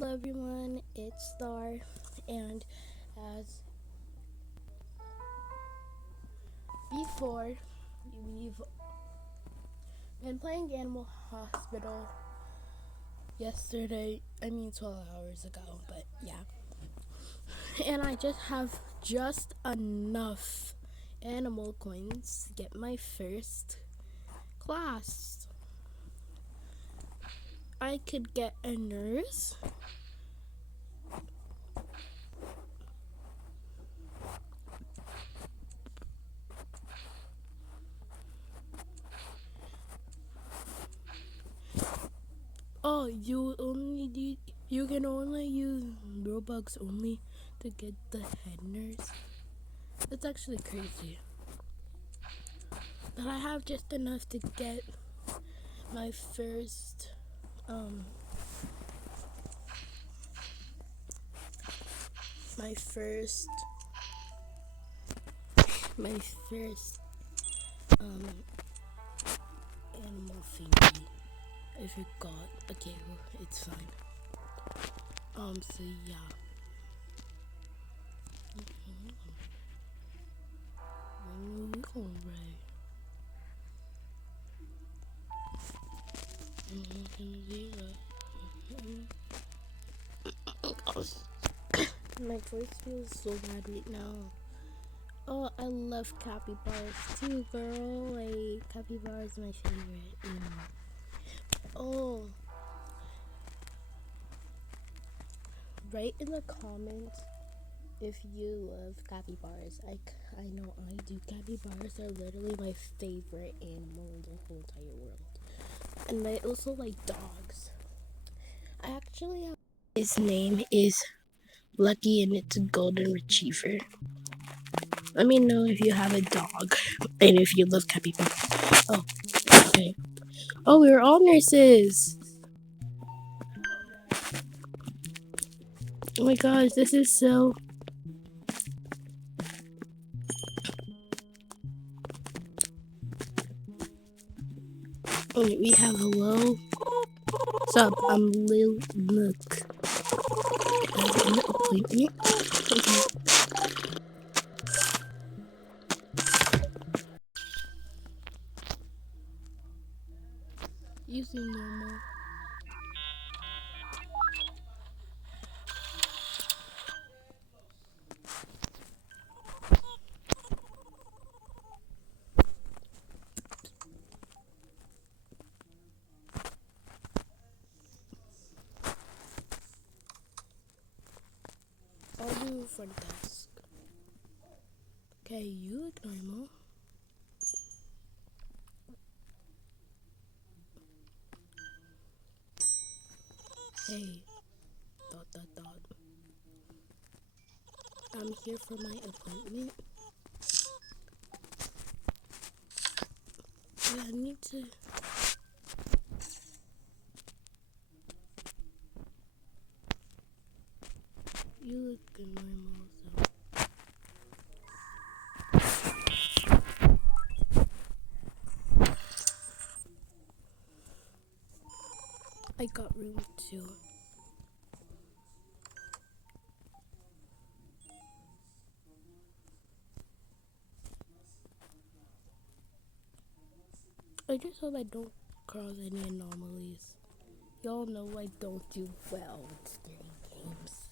Hello everyone, it's Star, and as before, we've been playing Animal Hospital yesterday, 12 hours ago, but yeah. And I just have just enough animal coins to get my first class. I could get a nurse. Oh, you can only use Robux only to get the head nurse. That's actually crazy. But I have just enough to get my first um my first my first um animal thingy. I forgot. Okay, well, it's fine. So yeah. My voice feels so bad right now. Oh, I love capybaras too, girl. Like, capybara is my favorite. Oh, write in the comments if you love capybaras. I know I do. Capybaras are literally my favorite animal in the whole entire world. And I also like dogs. I actually have. His name is Lucky, and it's a golden retriever. Let me know if you have a dog and if you love capybaras. Oh, okay. Oh, we're all nurses. Oh my gosh, this is so. Oh, we have hello. Sup, I'm Lil Nook. An appointment? Okay. Using normal. I'll do front desk. Okay, you look normal. Hey, dot dot dot. I'm here for my appointment. Yeah, I need to. You look normal, so. I got room too. I just hope I don't cause any anomalies. Y'all know I don't do well with scary games.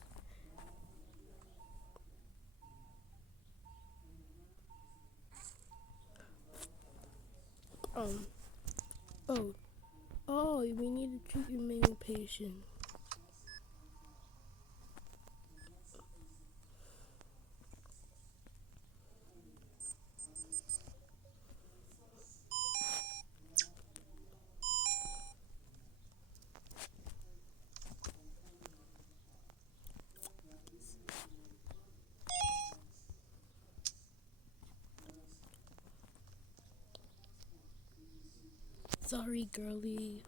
Um, oh, oh, we need to treat your main patient. Sorry, girly.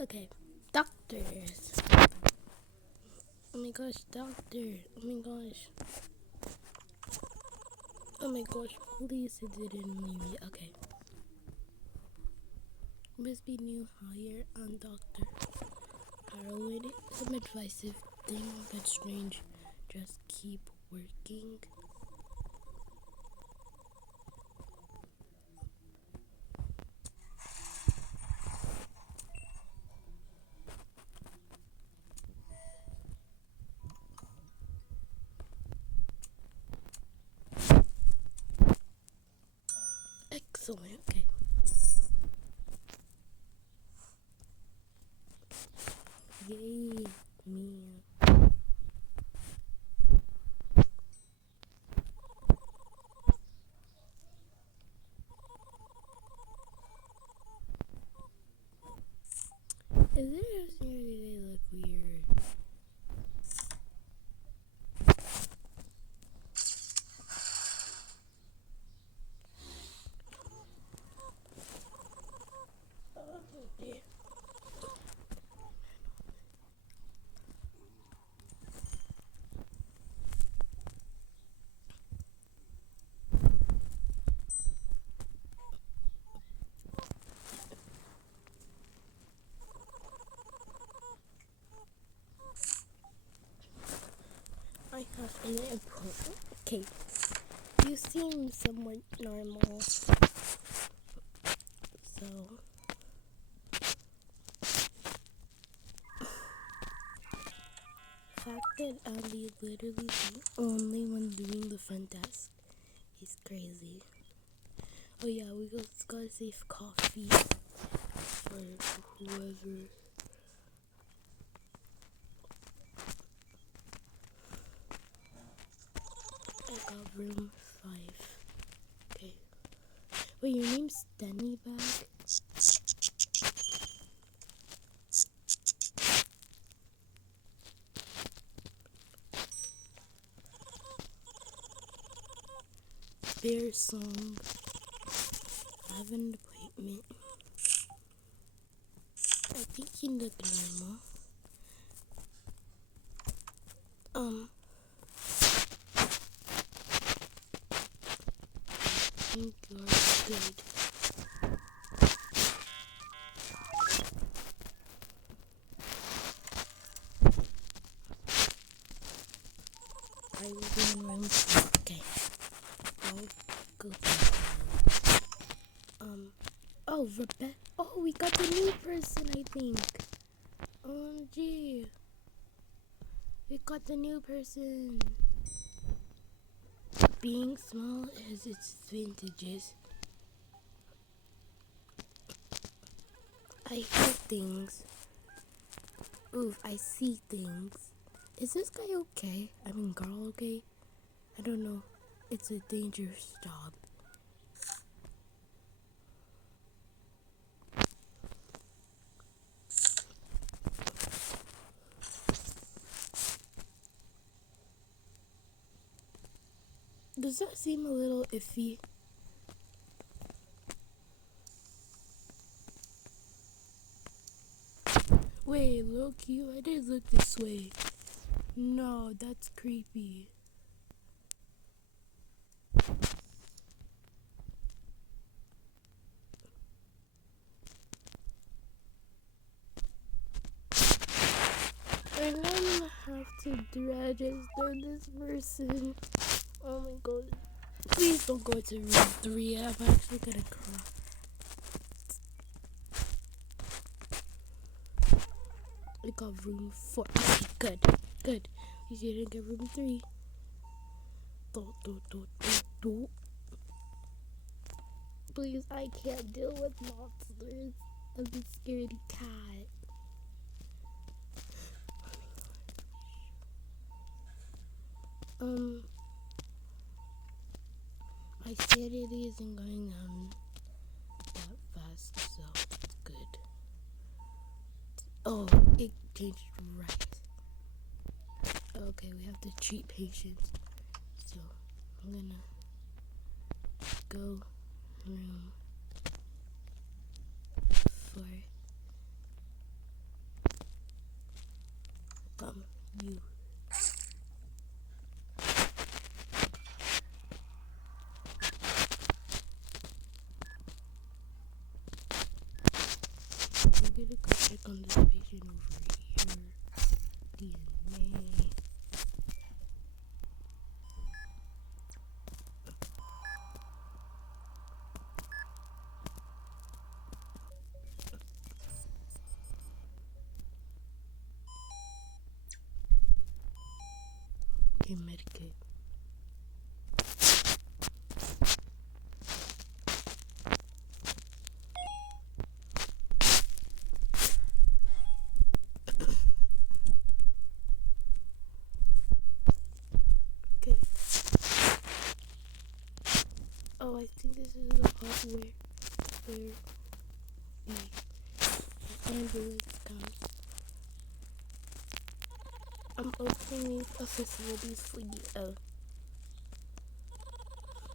Okay, doctors. Oh my gosh, doctor. Oh my gosh. Oh my gosh, please it didn't leave me. Okay. Must be new hire on doctor. borrowing some advice if things get strange. Just keep working. Excellent. Okay. Yay, me. Is it just me they look weird? I have an important. Okay, you seem somewhat normal, so fact that I'll be literally the only one doing the front desk is crazy. Oh yeah, we just gotta save coffee for whoever. I got room 5. Okay. Wait, your name's Denny Bag? Bear song. I have an appointment. I think you look normal. I think you're good. I will be in room 2. Okay. I'll go back. Oh, Rebecca. Oh, we got the new person, I think. OMG. We got the new person. Being small has its advantages. I hear things. Oof, I see things. Is this guy okay? I mean, girl okay? I don't know. It's a dangerous job. Does that seem a little iffy? Wait, Loki, I didn't look this way. No, that's creepy. I'm gonna have to register this person. Oh my god. Please don't go to room 3. I'm actually gonna cry. I got room 4. Okay, good. Good. You didn't get room 3. Please, I can't deal with monsters. I'm a scaredy cat. My sanity isn't going down that fast, so it's good. Oh, it changed right. Okay, we have to treat patients. So, I'm gonna go room 4. You. I'm gonna go check on this patient over here. Okay, medicate. Okay. Oh, I think this is the part where the ambulance comes. I'm opening a facility for you.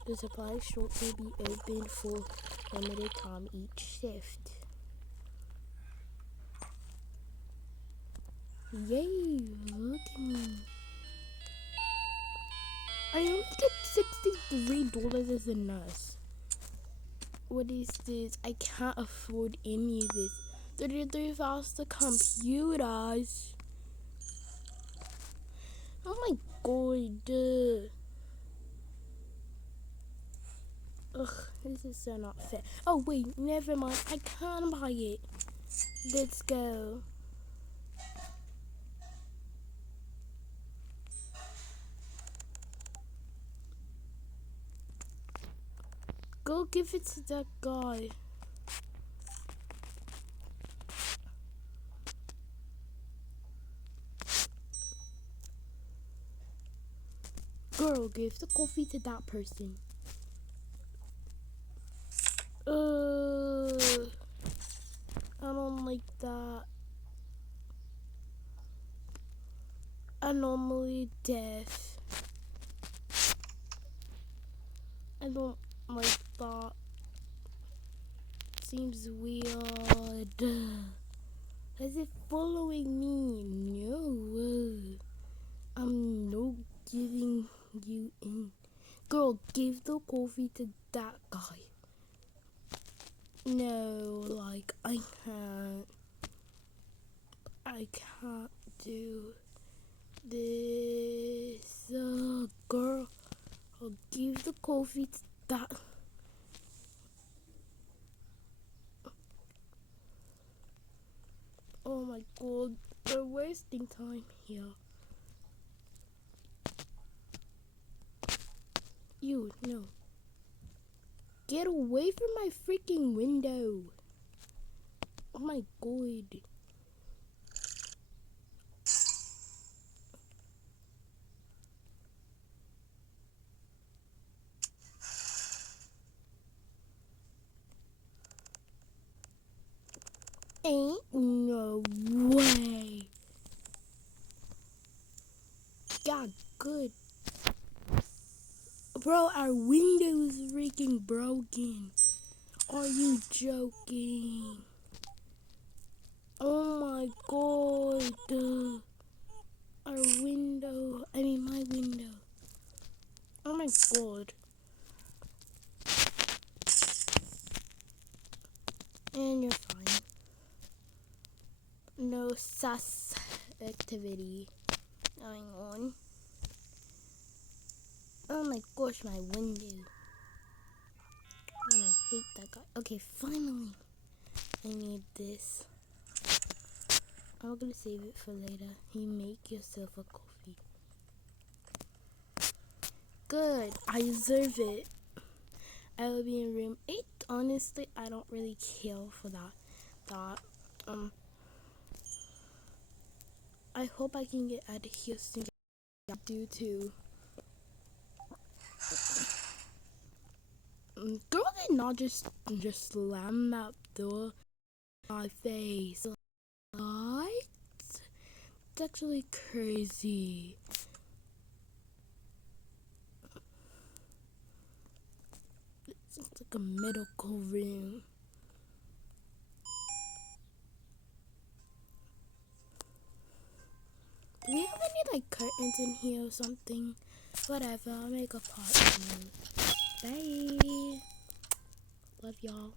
The supply shop will be open for limited time each shift. Yay, look at me. I only get $63 as a nurse. What is this? I can't afford any of this. 33,000 computers. Oh my god. Ugh, this is so not fair. Oh wait, never mind. I can't buy it. Let's go. Go give it to that guy. Girl, give the coffee to that person. I don't like that. Anomaly death. I don't like that. Seems weird. Is it following me? No. I'm no giving you in. Girl, give the coffee to that guy. No, like, I can't do this. Girl, I'll give the coffee to that. Oh my god, we're wasting time here. You, no. Get away from my freaking window. Oh my god. Ain't no way. God, good. Bro, our window is freaking broken. Are you joking? Oh my god. Our window, my window. Oh my god. And you're fine. No sus activity going on. Oh my gosh, my window. And I hate that guy. Okay, finally. I need this. I'm gonna save it for later. You make yourself a coffee. Good. I deserve it. I will be in room 8. Honestly, I don't really care for that. I hope I can get out of here soon. Due to girl did not just slam that door in my face. What? It's actually crazy. It's like a medical room. Do we have any like curtains in here or something? Whatever, I'll make a part 2. Bye. Love y'all.